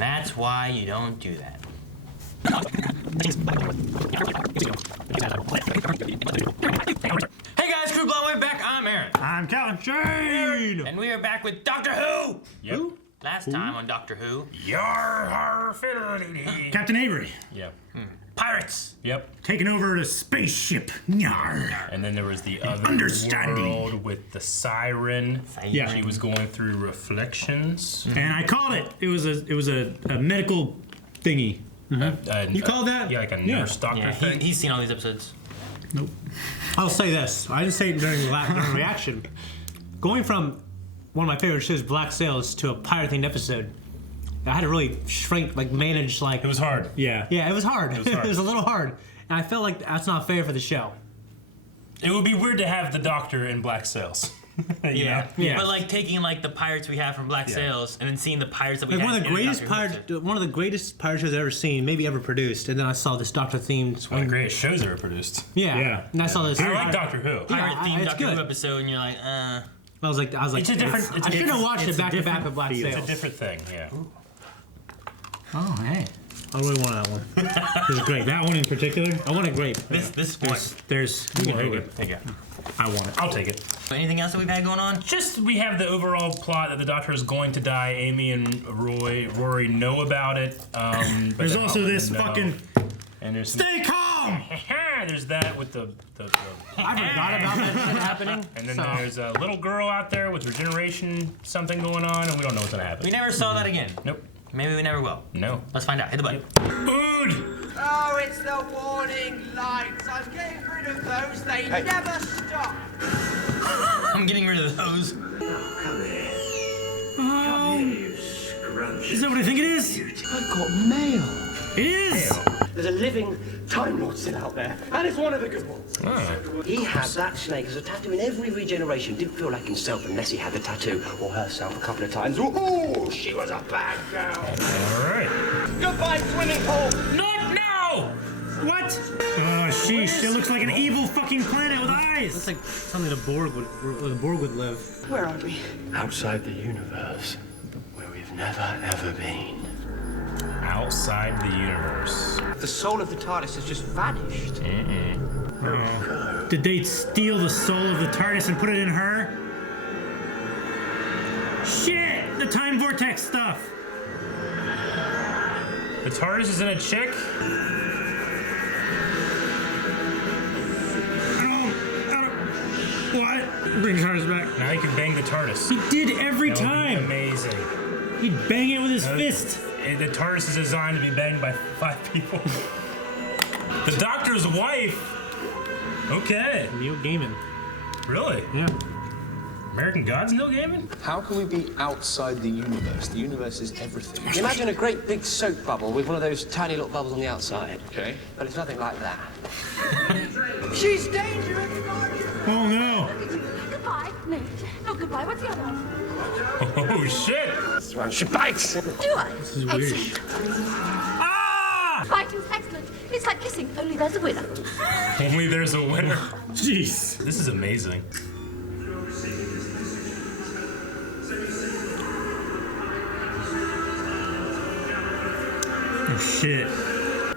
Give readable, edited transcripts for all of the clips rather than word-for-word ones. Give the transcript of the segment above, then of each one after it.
And that's why you don't do that. Hey guys, Crew Blow, we're back. I'm Aaron. I'm Calvin Shane. And we are back with Doctor Who. Yep. Who? Last time on Doctor Who. Captain Avery. Yep. Pirates. Yep. Taking over the spaceship. Nyar. And then there was the other Understanding. world with the siren. Yeah. She was going through reflections. And I called it. It was a medical thingy. You called that? Yeah, like a nurse doctor Yeah, thing. he's seen all these episodes. Nope. I'll say this. I didn't say it during the reaction. Going from one of my favorite shows, Black Sails, to a pirate-themed episode, I had to really shrink, manage, It was hard. Yeah. Yeah, it was hard. It was hard. It was a little hard. And I felt like that's not fair for the show. It would be weird to have the Doctor in Black Sails. You know? Yeah. But taking the pirates we have from Black Sails and then seeing the pirates that we have One of the in greatest Doctor Who pirate, episode. one of the greatest pirate shows I've ever seen, maybe ever produced. And then I saw this Doctor-themed. One of the greatest shows ever produced. Yeah. And I saw this. I like Doctor Who. Pirate-themed it's Doctor good. Who episode, and you're like, I was like, It's a different. I should have watched it back to back with Black It's a Sails. different thing. Yeah. Oh, hey. I really want that one. This is great. That one in particular. I want a grape. this point. There's. You can take it. There you go. I want it. I'll take it. Anything else that we've had going on? Just we have the overall plot that the Doctor is going to die. Amy and Rory know about it. But There's they also don't this know. fucking. And there's some, Stay calm. there's that with the I forgot about that shit happening. and then there's a little girl out there with regeneration something going on, and we don't know what's gonna happen. We never saw that again. Nope. Maybe we never will. No. Let's find out. Hit the button. Food. Oh, it's the warning lights. I'm getting rid of those. They never stop. I'm getting rid of those. Is that what I think it is? I've got mail. It is. There's a living Time Lord still out there, and it's one of the good ones. He had that snake as a tattoo in every regeneration. Didn't feel like himself unless he had the tattoo, or herself a couple of times. Oh, she was a bad girl. All right. Goodbye, swimming pool. Not now. What? Oh, sheesh. It looks like an evil fucking planet with eyes. It's like something the Borg would live. Where are we? Outside the universe, where we've never ever been. Outside the universe. The soul of the TARDIS has just vanished. Did they steal the soul of the TARDIS and put it in her? Shit! The time vortex stuff. The TARDIS is in a chick. What? Bring TARDIS back. Now he can bang the TARDIS. He did every That would be time. amazing. He'd bang it with his No. fist. And the TARDIS is designed to be banged by 5 people. The Doctor's wife. Okay. Neil Gaiman. Really? Yeah. American Gods, Neil Gaiman? How can we be outside the universe? The universe is everything. Imagine a great big soap bubble with one of those tiny little bubbles on the outside. Okay. But it's nothing like that. She's dangerous! Oh no. Goodbye. No, not goodbye. What's the other one? Oh shit! This one, she bites! Do I? This is weird. Ah! Fighting's excellent. It's like kissing, only there's a winner. Only there's a winner. Jeez. This is amazing. Oh shit.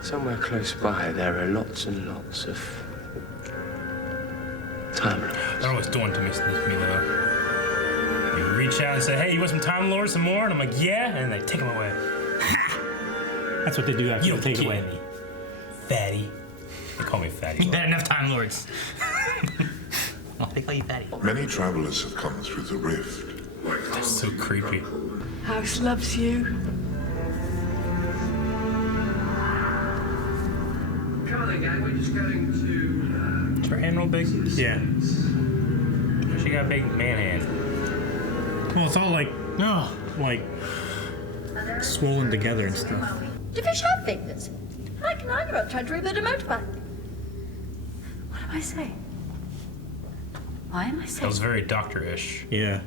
Somewhere close by, there are lots and lots of Time Lords. They're always doing to me though. You reach out and say, "Hey, you want some Time Lord, some more?" And I'm like, "Yeah," and they take them away. That's what they do after You they don't take it away. me, fatty. They call me fatty. You had enough Time Lords. Oh, they call you Fatty. Many travelers have come through the rift. That's so creepy. House loves you. Come on then, gang. We're just going to... Is her hand real big? Yeah. She got a big man hand. Well, it's all like swollen together and stuff. Do fish have fingers? Like an 9-year-old trying to rebuild a motorbike. What am I saying? Why am I That saying? was very Doctor-ish. Yeah.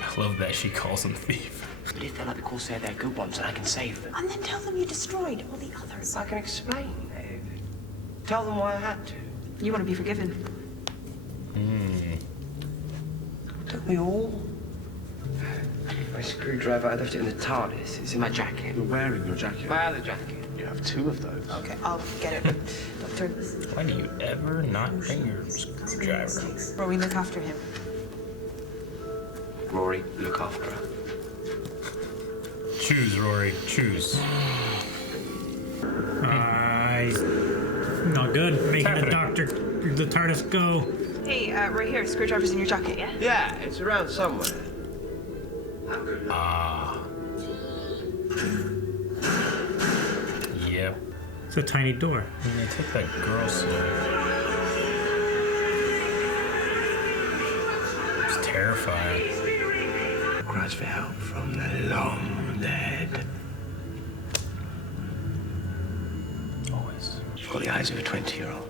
I love that she calls him thief. But if they're like the Corsair, they're good ones and I can save them. And then tell them you destroyed all the others. I can explain, Dave. Tell them why I had to. You want to be forgiven. Don't we all? And if My screwdriver, I left it in the TARDIS. It's in my jacket. You're wearing your jacket. My other jacket. You have 2 of those. Okay, I'll get it. Doctor, Why do you ever not bring your screwdriver? Rory, look after him. Rory, look after her. Choose, Rory. Choose. Not good. Making happening? the TARDIS go. Hey, right here, screwdriver's in your jacket, yeah? Yeah, it's around somewhere. Yep. It's a tiny door. And they took that girl slowly. It's terrifying. Cries for help from the long dead. Always. You've got the eyes of a 20-year-old.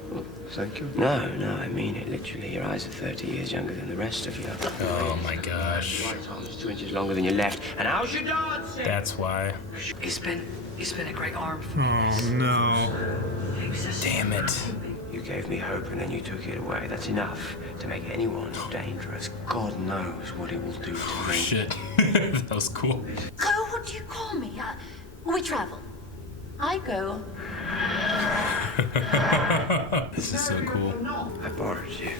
Thank you. No, I mean it literally. Your eyes are 30 years younger than the rest of you. Oh my gosh. Your right arm is 2 inches longer than your left. And how's your dancing? That's why. He's been a great arm. Oh no. Damn it. You gave me hope and then you took it away. That's enough to make anyone dangerous. God knows what it will do to me. Shit. That was cool. Go, what do you call me? We travel. I go. This is so cool. I borrowed you.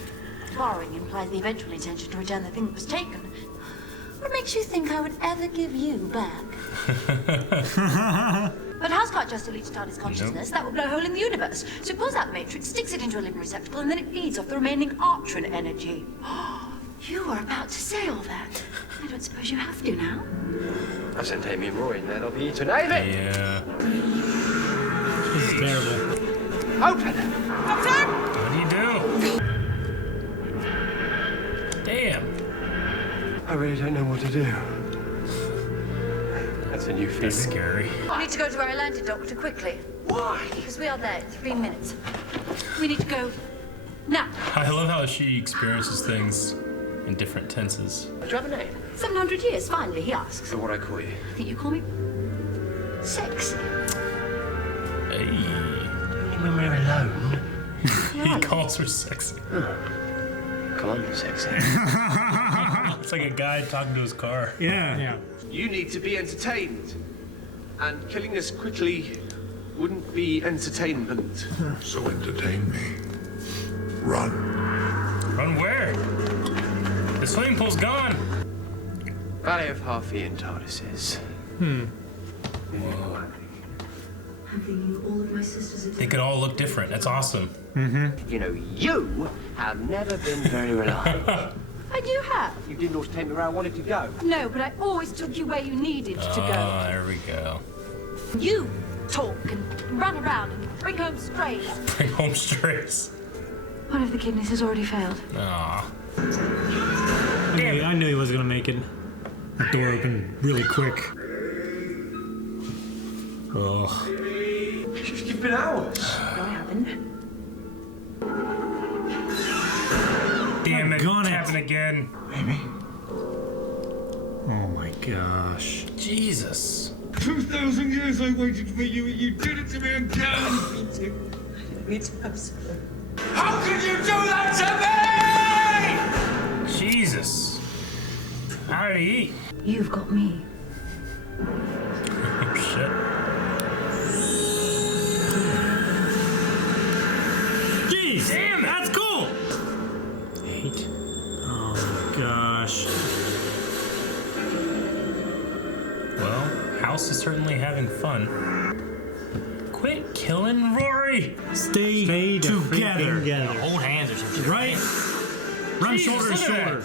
Borrowing implies the eventual intention to return the thing that was taken. What makes you think I would ever give you back? But house can't just delete TARDIS consciousness. That would blow a hole in the universe. So it pulls out the matrix, sticks it into a living receptacle, and then it feeds off the remaining Artron energy. You were about to say all that. I don't suppose you have to now. I sent Amy and Roy in there. They'll be eaten. Amy! Yeah. This is terrible. Open it! Doctor! What do you do? Damn. I really don't know what to do. That's a new feeling. That's scary. We need to go to where I landed, Doctor, quickly. Why? Because we are there in 3 minutes. We need to go now. I love how she experiences things in different tenses. Do you have a name? 700 years, finally, he asks. So what I call you? I think you call me sexy. Hey. When we're alone. He calls her sexy. Come on, sexy. It's like a guy talking to his car. Yeah. You need to be entertained. And killing us quickly wouldn't be entertainment. So entertain me. Run. Run where? The swimming pool's gone. Valley of Harfian TARDISes. Whoa. They could all look different. That's awesome. You know, you have never been very reliable. And you have. You didn't always take me where I wanted to go. No, but I always took you where you needed to go. There we go. You talk and run around and bring home strays. Bring home strays. One of the kidneys has already failed. Aw. I knew he wasn't gonna make it. The door opened really quick. Ugh. You've been hours. No, I haven't. Damn it. Gone It's it. happened again. Amy? Oh my gosh. Jesus. 2,000 years I waited for you and you did it to me again! I didn't mean to. I'm sorry. How could you do that to me?! Jesus. How did he eat? You've got me. Oh, shit. Jeez! Damn it. That's cool! 8. Oh my gosh. Well, House is certainly having fun. Quit killing Rory! Stay together. Hold hands or something. Right? Run Jesus, shoulder to look at shoulder.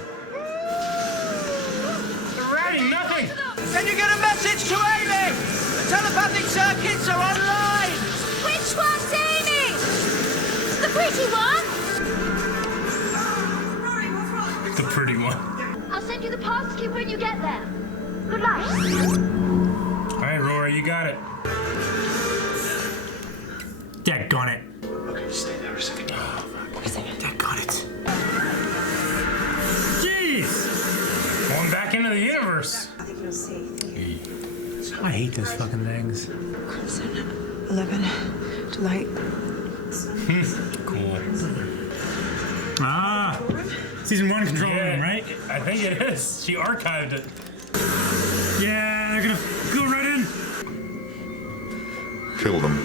They're riding nothing! Can you get a message to Amy? The telepathic circuits are online! Which one's Amy? The pretty one? The pretty one. I'll send you the pass key when you get there. Good luck. Alright, Rory, you got it. Daggone it. Okay, stay there a second. Daggone it. Jeez! Going back into the universe. I think you'll see. I hate those fucking things. Crimson. 11. Delight. Cool. Ah! Season 1 control room, right? I think it is. She archived it. Yeah, they're gonna go right in. Kill them.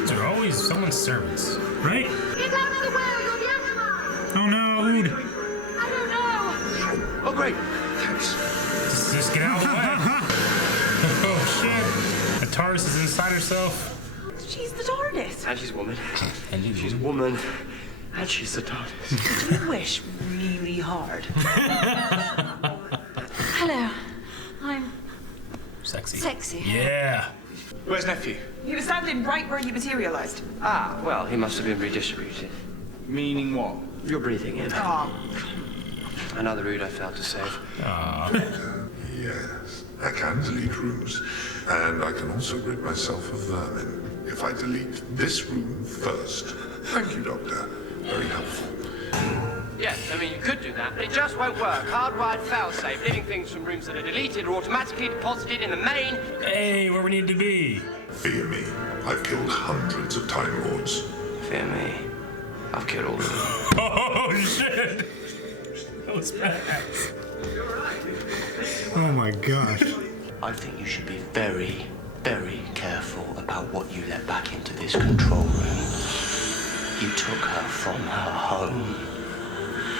These are always someone's servants. Right? Get out of the way, you're the Astronaut! Oh no, Ood. I don't know. Oh, great. Thanks. Just get out of the way. Oh, shit. The TARDIS is inside herself. She's the TARDIS. And she's a woman. And She's a woman. And she's the TARDIS. You wish really hard. Hello. I'm Sexy. sexy. Yeah. Where's nephew? He was standing right where you materialized. Ah, well, he must have been redistributed. Meaning what? You're breathing in. Oh, Another route I failed to save. Yes, I can delete rooms. And I can also rid myself of vermin if I delete this room first. Thank you, Doctor. Very helpful. Yes, I mean, you could do that, but it just won't work. Hardwired failsafe, leaving things from rooms that are deleted or automatically deposited in the main. Hey, where we need to be. Fear me, I've killed hundreds of Time Lords. Fear me. I've killed all of them. Oh, shit. That was badass. Oh my gosh. I think you should be very, very careful about what you let back into this control room. You took her from her home,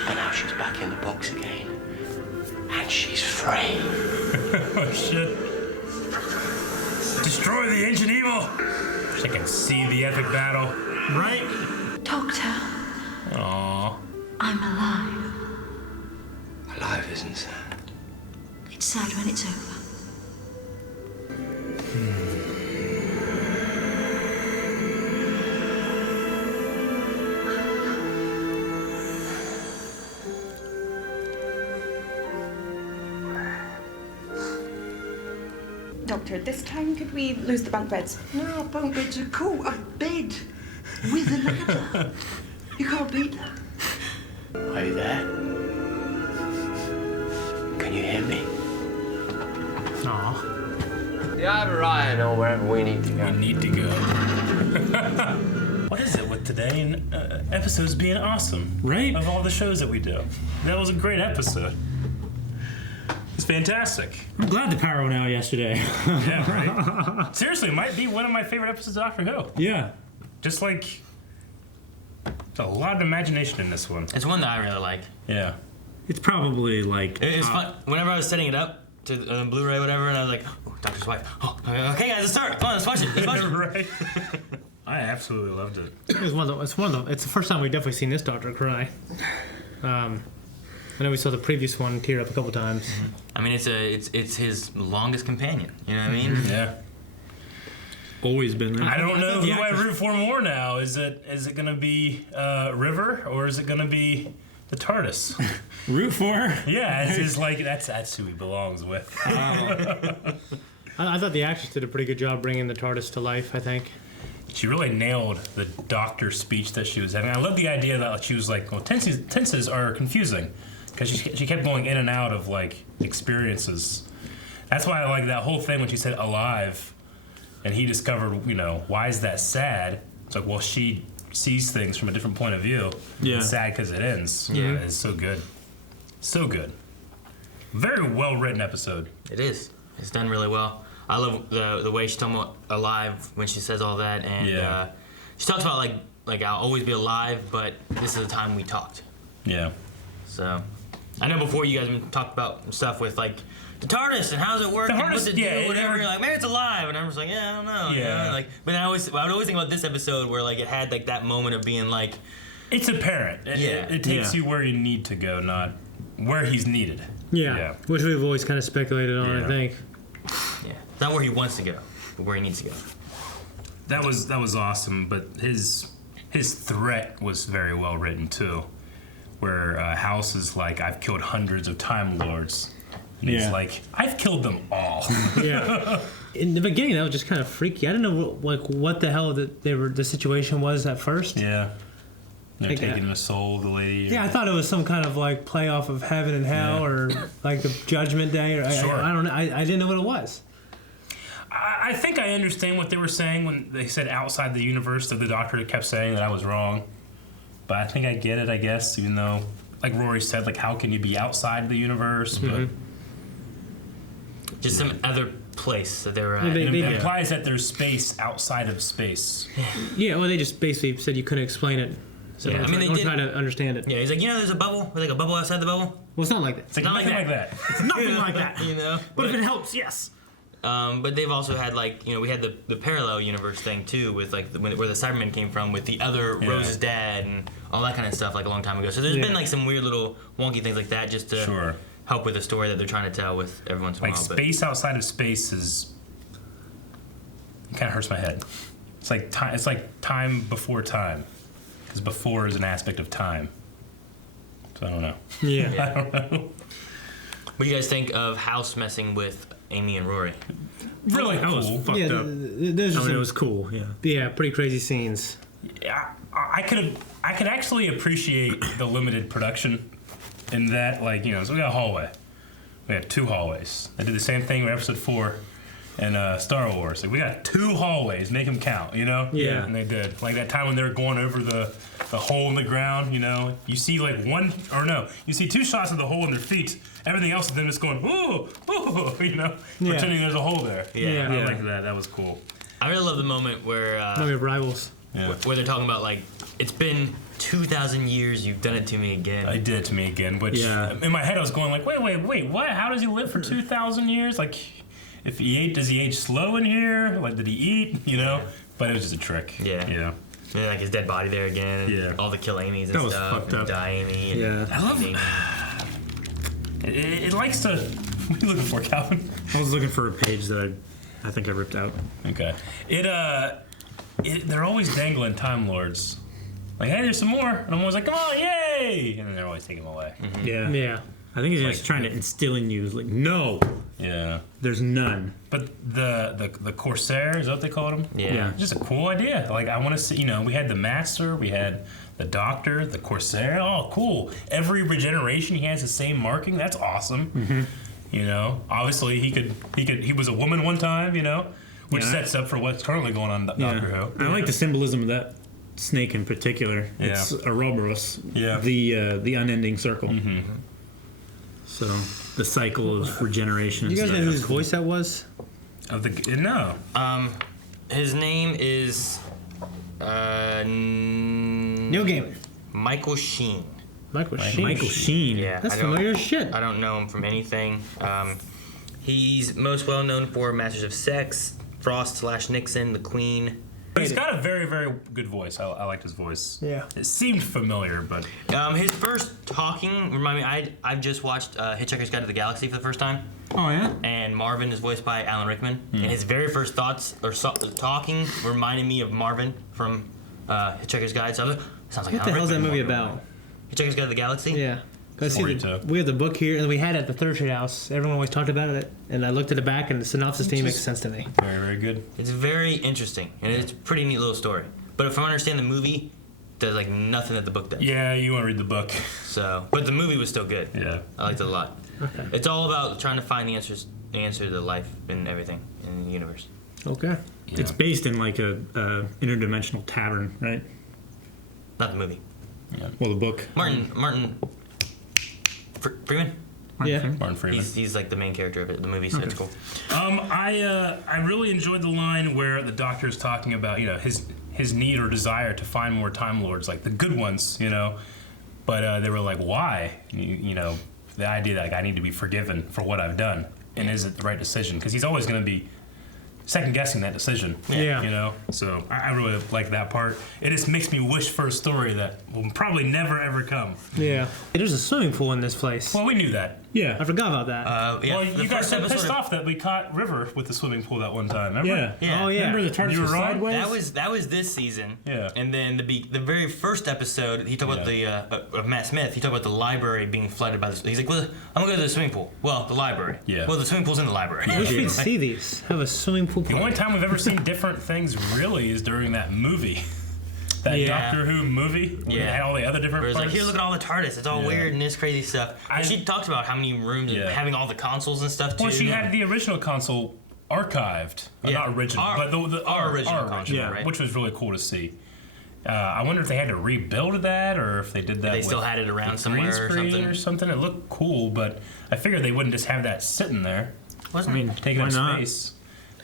and now she's back in the box again. And she's free. Oh, shit. Destroy the ancient evil. I can see the epic battle. Right? Doctor, Aww. I'm alive. Alive isn't sad. It's sad when it's over. Doctor, this time could we lose the bunk beds? No, bunk beds are cool. A bed with a ladder. You can't beat that. Are you there? Can you hear me? Aw. Yeah, I'm Ryan, or wherever we need to go. We need to go. What is it with today and episodes being awesome? Right? Of all the shows that we do. That was a great episode. It's fantastic. I'm glad the power went out yesterday. Yeah, right? Seriously, it might be one of my favorite episodes of Doctor Who. Yeah. Just like, a lot of imagination in this one. It's one that I really like. Yeah. It's probably like... It's fun. Whenever I was setting it up to Blu-ray, whatever, and I was like, oh, Doctor's wife. Oh, okay, guys, let's start. Come on, let's watch it. Let's watch it. Right. I absolutely loved it. It's the first time we've definitely seen this Doctor cry. I know we saw the previous one tear up a couple times. I mean, it's his longest companion. You know what I mean? Yeah. Always been there. I don't know who I root for more now. Is it gonna be River or is it gonna be the TARDIS? Root for her? Yeah, it's just like that's who he belongs with. I thought the actress did a pretty good job bringing the TARDIS to life, I think. She really nailed the doctor speech that she was having. I love the idea that she was like, well, tenses are confusing because she kept going in and out of like experiences. That's why I like that whole thing when she said alive, and he discovered, why is that sad? It's like, well, she sees things from a different point of view. Yeah. It's sad because it ends. Yeah. It's so good. So good. Very well written episode. It is. It's done really well. I love the way she's talking about alive when she says all that, and she talks about like I'll always be alive, but this is the time we talked. Yeah. So I know before you guys talked about stuff with like the TARDIS and how's it work and what to do, whatever. You're like, maybe it's alive, and I'm just like, yeah, I don't know. Yeah. But I would always think about this episode where like it had like that moment of being like, it's apparent. It takes you where you need to go, not where he's needed. Yeah. Which we've always kind of speculated on, I think. Yeah. Not where he wants to go, but where he needs to go. That was awesome, but his threat was very well written too. Where House is like, I've killed hundreds of Time Lords. And he's like, I've killed them all. Yeah. In the beginning, that was just kind of freaky. I didn't know what the hell the situation was at first. Yeah. They're taking the soul of the lady. Yeah, I thought it was some kind of like play off of Heaven and Hell or like the Judgment Day. Or I don't know. I didn't know what it was. I think I understand what they were saying when they said outside the universe, that the Doctor kept saying that I was wrong. But I think I get it, I guess, even though, like Rory said, like, how can you be outside the universe? But just some other place that they were at. It implies that there's space outside of space. Yeah, well, they just basically said you couldn't explain it. So Yeah, I mean, they don't did- try to understand it. Yeah, he's like, there's a bubble, like a bubble outside the bubble. Well, it's not like that. It's like Not like nothing like that. It's nothing like that. You know, But if it helps, yes. but they've also had like, we had the parallel universe thing too, with like where the Cybermen came from, with the other Rose's dad and all that kind of stuff, like a long time ago. So there's been like some weird little wonky things like that, just to help with the story that they're trying to tell with every once in a while. Space outside of space is kind of hurts my head. It's like time. It's like time before time, because before is an aspect of time. So I don't know. Yeah. I don't know. What do you guys think of House messing with Amy and Rory? Really That was cool. fucked up. There's I mean, it was cool. Yeah. Yeah, pretty crazy scenes. Yeah, I could actually appreciate the limited production in that, like, so we got a hallway. We had 2 hallways. They did the same thing with episode 4 and Star Wars. Like, we got 2 hallways, make them count, Yeah. And they did. Like that time when they were going over the hole in the ground, you see like you see 2 shots of the hole in their feet. Everything else is them just going, ooh, ooh, pretending there's a hole there. Yeah. I like that. That was cool. I really love the moment where We have rivals. where they're talking about like, it's been 2,000 years, you've done it to me again. I did it to me again, which in my head I was going like, wait, what? How does he live for 2,000 years? Like, if he ate, does he age slow in here? Like, did he eat? But it was just a trick. Yeah. And like his dead body there again. And all the kill Amy's and That was stuff. fucked up. And die Amy. And Yeah. I love it likes to. What are you looking for, Calvin? I was looking for a page that I think I ripped out. Okay. They're always dangling Time Lords. Like, hey, there's some more. And I'm always like, come on, yay! And then they're always taking them away. Yeah. Yeah. I think he's just trying to instill in you, like, no, Yeah. there's none. But the Corsair, is that what they called him? Yeah. Just a cool idea. Like, I want to see, we had the Master, we had the Doctor, the Corsair. Oh, cool. Every regeneration, he has the same marking. That's awesome. Mm-hmm. Obviously, he was a woman one time, which sets up for what's currently going on in Doctor Who. I like the symbolism of that snake in particular. It's Ouroboros. Yeah. The unending circle. Mm-hmm. So the cycle of regeneration. You guys know and whose stuff. voice that was? No. His name is Neil Gaiman. Michael Sheen. Michael Sheen. Michael Sheen. Yeah, That's familiar as shit. I don't know him from anything. He's most well known for Masters of Sex, Frost/Nixon, The Queen. He's got a very, very good voice. I liked his voice. Yeah. It seemed familiar, but... His first talking, remind me, I've just watched Hitchhiker's Guide to the Galaxy for the first time. Oh yeah. And Marvin is voiced by Alan Rickman. And his very first thoughts or talking reminded me of Marvin from Hitchhiker's Guide. So I was like, sounds like What the Alan hell's that Rickman. movie about? Hitchhiker's Guide to the Galaxy? Yeah. Cause see, Marietta. we have the book here, and we had it at the Third Street House. Everyone always talked about it, and I looked at the back, and the synopsis didn't make sense to me. Very, very good. It's very interesting, and it's a pretty neat little story. But if I understand the movie, there's like nothing that the book does. Yeah, you want to read the book. So, but the movie was still good. Yeah. I liked it a lot. Okay. It's all about trying to find the answer to life and everything in the universe. Okay. It's based in like a interdimensional tavern, right? Not the movie. Well, the book. Martin Freeman. Yeah. Martin Freeman. He's like the main character of it. The movie, so it's cool. I really enjoyed the line where the Doctor is talking about his need or desire to find more Time Lords, like the good ones, But they were like, why? The idea that like, I need to be forgiven for what I've done, and is it the right decision? Because he's always going to be second guessing that decision. Yeah. So I really like that part. It just makes me wish for a story that will probably never ever come. Yeah. There's a swimming pool in this place. Well, we knew that. Yeah. I forgot about that. Well, the you guys first got episode pissed of- off that we caught River with the swimming pool that one time. Remember? Yeah. Oh, yeah. Remember the TARDIS You were was wrong. sideways? That was this season. Yeah. And then the very first episode, he talked about the of Matt Smith. He talked about the library being flooded by the. He's like, well, I'm gonna go to the swimming pool. Well, the library. Yeah. Well, the swimming pool's in the library. We should see these. Have a swimming pool. The only time we've ever seen different things really is during that movie. That Yeah. Doctor Who movie. Where Yeah. They had all the other different Where it's parts. like, here, look at all the TARDIS. It's all weird and this crazy stuff. And she talked about how many rooms and having all the consoles and stuff too. Well, she had the original console archived. Not original, but our original console, yeah, right? which was really cool to see. I wonder if they had to rebuild that or if they did that. They still with had it around the somewhere green or screen something. or something. It looked cool, but I figured they wouldn't just have that sitting there. Wasn't I mean, Taking why up not? space.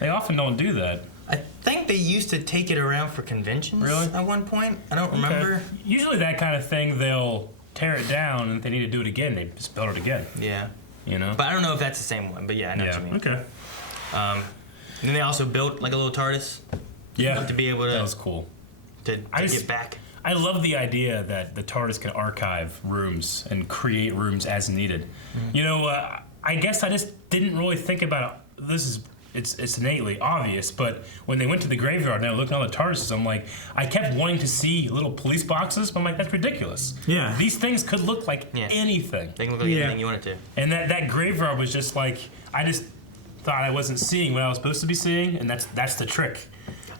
They often don't do that. I think they used to take it around for conventions. Really? At one point, I don't remember. Okay. Usually that kind of thing, they'll tear it down, and if they need to do it again, they just build it again. Yeah. You know? But I don't know if that's the same one. But yeah, I know what you mean. Okay. And then they also built like a little TARDIS. Yeah. To be able to. That was cool. To get back. I love the idea that the TARDIS can archive rooms and create rooms as needed. Mm-hmm. You know, I guess I just didn't really think about it. It's innately obvious, but when they went to the graveyard and I looked at all the TARDISes, I'm like, I kept wanting to see little police boxes, but I'm like, that's ridiculous. Yeah. These things could look like anything. They can look like anything you want it to. And that graveyard was just like, I just thought I wasn't seeing what I was supposed to be seeing, and that's the trick.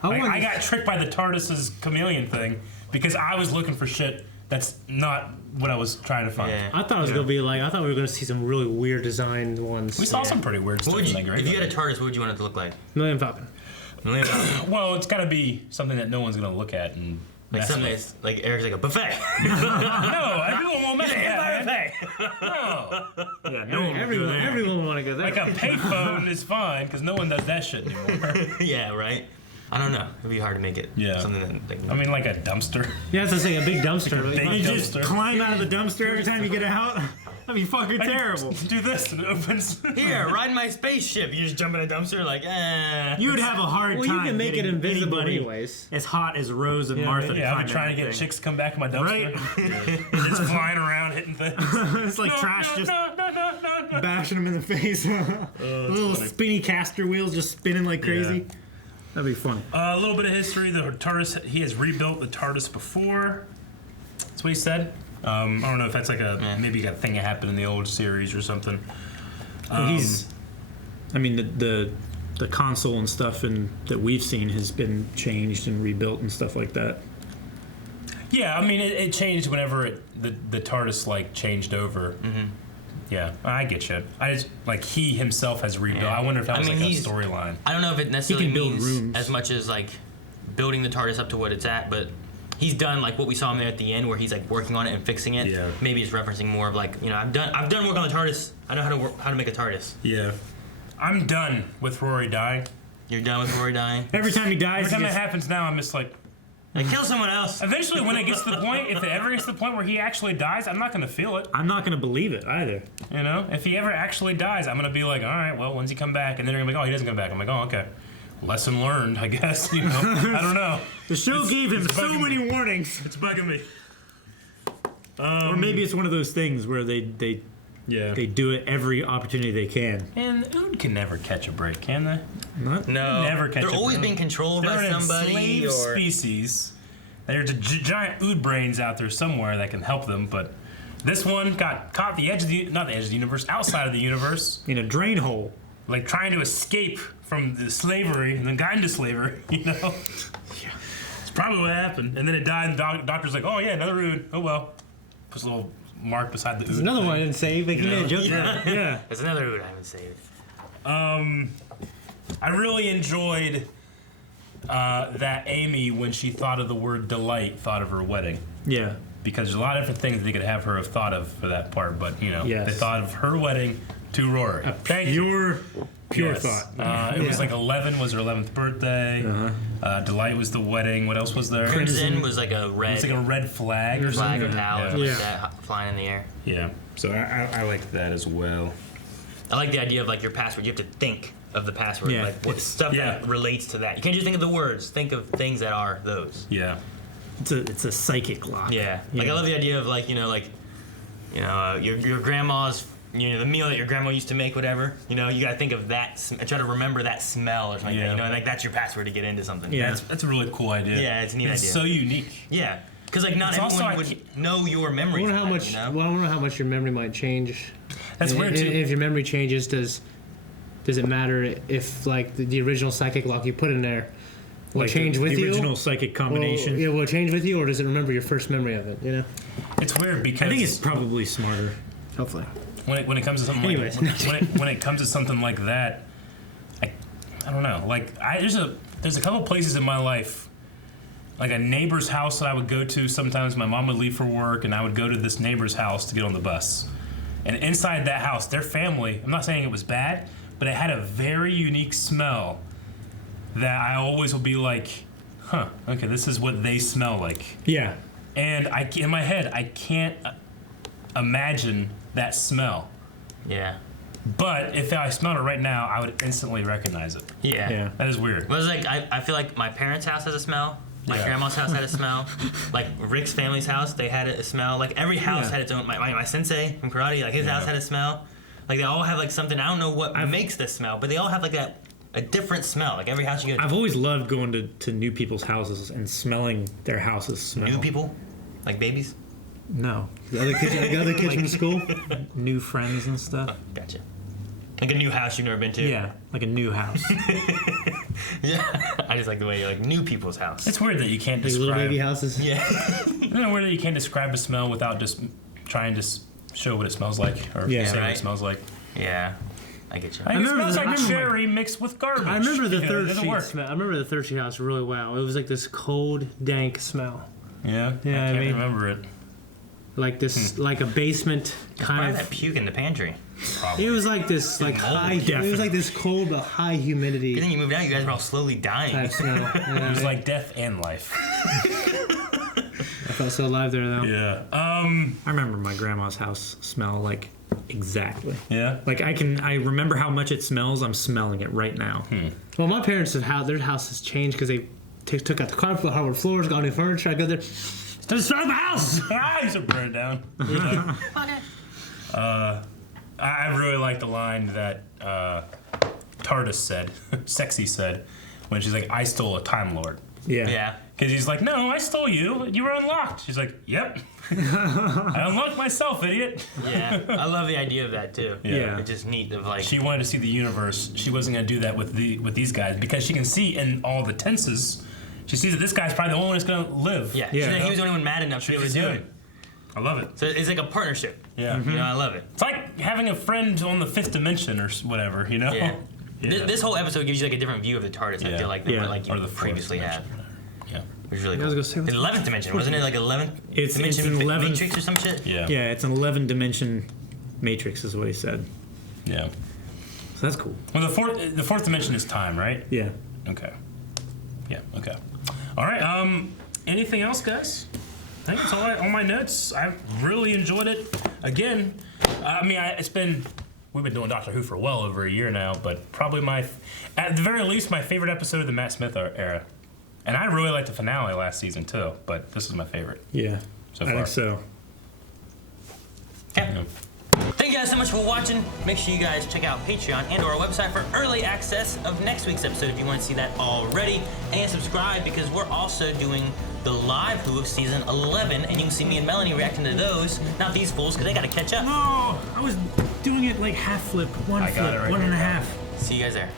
I got tricked by the TARDIS's chameleon thing because I was looking for shit that's not what I was trying to find. Yeah. I thought it was gonna be like, I thought we were gonna see some really weird designed ones. We saw some pretty weird stuff in that If graveyard. you had a TARDIS, what would you want it to look like? Millennium Falcon. Millennium Falcon. Well, it's got to be something that no one's gonna look at and Like mess something with. that's like Eric's like a buffet. No, everyone won't mess with that, man. No. Yeah, no one would go there. Everyone want to go there. Like a payphone is fine because no one does that shit anymore. Yeah, right. I don't know. It'd be hard to make it. Yeah. Something that. Like, I mean, like a dumpster. Yeah, that's what I'm saying, a big dumpster. Like a big You just dumpster. climb out of the dumpster every time you get out. That'd be fucking terrible. Do this and it opens. Here, ride my spaceship. You just jump in a dumpster like, You would have a hard Well, time. you can make it getting invisible anybody anyways. as hot as Rose and Martha. Yeah, I've climb been trying to that get thing. chicks to come back in my dumpster. Right? Just flying around hitting things. It's like trash just No. bashing them in the face. Little spinny caster wheels just spinning like crazy. That'd be fun. A little bit of history. The TARDIS, he has rebuilt the TARDIS before. That's what he said. I don't know if that's like maybe a thing that happened in the old series or something. Well, I mean, the console and stuff that we've seen has been changed and rebuilt and stuff like that. Yeah, I mean, it changed whenever the TARDIS like changed over. Mm-hmm. Yeah, I get you. I just like he himself has rebuilt. I wonder if that was like a storyline. I don't know if it necessarily build means rooms. as much as like building the TARDIS up to what it's at, but he's done like what we saw him there at the end, where he's like working on it and fixing it. Yeah. Maybe it's referencing more of like, you know, I've done work on the TARDIS. I know how to make a TARDIS. Yeah, I'm done with Rory dying. You're done with Rory dying. Every time he dies, Every time he that gets, happens now, I'm just like. Like, kill someone else. Eventually, when it gets to the point, if it ever gets to the point where he actually dies, I'm not gonna feel it. I'm not gonna believe it either. You know, if he ever actually dies, I'm gonna be like, all right, well, when's he come back? And then they're gonna be like, oh, he doesn't come back. I'm like, oh, okay. Lesson learned, I guess. You know, I don't know. The show gave him so bugging many warnings. It's bugging me. Or maybe it's one of those things where they do it every opportunity they can. And Ood can never catch a break, can they? Not No. Never catch They're a always break. being controlled They're by an somebody. enslaved Or species. There's a giant Ood brains out there somewhere that can help them, but this one got caught at the edge of not the edge of the universe, outside of the universe, in a drain hole. like trying to escape from the slavery and then got into slavery, you know? Yeah. It's probably what happened. And then it died, and the doctor's like, oh yeah, another Ood. Oh well. Puts a little mark beside the Ood. There's another one I didn't save. Like, he made a joke. Yeah. There's another Ood I haven't saved. I really enjoyed that Amy, when she thought of the word delight, thought of her wedding. Yeah. Because there's a lot of different things they could have her have thought of for that part, but you know, Yes. they thought of her wedding to Rory. Pure Yes. thought. It was like 11 was her 11th birthday. Delight was the wedding. What else was there? Crimson was like a red. It's like a red flag or flag or something. towel or Yeah. something like that flying in the air. Yeah. So I liked that as well. I like the idea of like your password. You have to think of the password, Yeah. like what stuff that relates to that. You can't just think of the words. Think of things that are those. Yeah. It's a psychic lock. Yeah. Like I love the idea of like your grandma's, the meal that your grandma used to make, whatever. You know, you gotta think of that. Try to remember that smell or something. Yeah. Like that, and like that's your password to get into something. Yeah. That's a really cool idea. Yeah, it's a neat It's idea. so unique. Yeah. Because like not It's also, everyone I would know your memories. I wonder how of that, much. you know? Well, I wonder how much your memory might change. That's And weird too. If your memory changes, does it matter if like the original psychic lock you put in there will Like change with the you? original psychic combination. Will it change with you, or does it remember your first memory of it? You know. It's weird because I think it's probably smarter. Hopefully. when it comes to something Anyways. when it comes to something like that, I don't know. Like there's a couple places in my life, like a neighbor's house that I would go to sometimes. My mom would leave for work, and I would go to this neighbor's house to get on the bus. And inside that house, their family, I'm not saying it was bad, but it had a very unique smell that I always will be like, huh, okay, this is what they smell like. Yeah. And in my head, I can't imagine that smell. Yeah. But if I smelled it right now, I would instantly recognize it. Yeah. That is weird. But it's like, I feel like my parents' house has a smell. My grandma's house had a smell. Like Rick's family's house, they had a smell. Like every house had its own. My sensei from karate, like his house had a smell. Like they all have like something. I don't know what makes the smell, but they all have like a different smell. Like every house you go. I've always loved going to new people's houses and smelling their houses smell. New people, like babies. No, the other kids from school, new friends and stuff. Gotcha. Like a new house you've never been to. Yeah, like a new house. Yeah, I just like the way you like new people's house. It's weird that you can't Like describe. little baby houses. Yeah. Isn't it weird that you can't describe a smell without just trying to show what it smells like or say what it smells like? Yeah, I get you. I think it smells like cherry mixed with garbage. I remember the third doesn't sheet work. smell. I remember the third sheet house really well. It was like this cold, dank smell. Yeah, Yeah, I I can't mean- remember it. Like this, like a basement Probably kind that of. puke in the pantry. It was like this, like high. It was like this cold but high humidity Good thing you moved out. You guys were all slowly dying. type smell. Yeah, It was like death and life. I felt so alive there though. Yeah. I remember my grandma's house smell like exactly. Yeah. Like I remember how much it smells. I'm smelling it right now. Well, my parents their house has changed because they took out the carpet, hardwood floors, got new furniture. I go there. Doesn't smell like my house. I used to burn it down. I really like the line that TARDIS said, Sexy said, when she's like, I stole a Time Lord. Yeah. Yeah. Because he's like, no, I stole you. You were unlocked. She's like, yep. I unlocked myself, idiot. Yeah. I love the idea of that too. Yeah. It's just neat of like. She wanted to see the universe. She wasn't going to do that with these guys because she can see in all the tenses. She sees that this guy's probably the only one that's going to live. Yeah. Yeah. He was the only one mad enough to be able to do it. I love it. So it's like a partnership. Yeah. You know, I love it. It's like having a friend on the fifth dimension or whatever, you know? Yeah. Yeah. This whole episode gives you like a different view of the TARDIS. I feel like than what like you Or the fourth previously had. dimension. Yeah. Which is really I was cool. gonna say, 11th dimension, wasn't it? Like 11th It's dimension an 11th matrix or some shit. Yeah. Yeah, it's an 11 dimension matrix, is what he said. Yeah. So that's cool. Well, the fourth dimension is time, right? Yeah. Okay. Yeah. Okay. All right. Anything else, guys? I think that's all my notes. I really enjoyed it. Again, I mean, we've been doing Doctor Who for well over a year now, but probably at the very least, my favorite episode of the Matt Smith era. And I really liked the finale last season too, but this is my favorite. Yeah. So I far. think so. Okay. Thank you guys so much for watching. Make sure you guys check out Patreon and or our website for early access of next week's episode if you want to see that already. And subscribe because we're also doing the live Who of season 11, and you can see me and Melanie reacting to those. Not these fools, because they got to catch up. No, I was doing it like half flip, one I got flip, it right one and a here. half. See you guys there.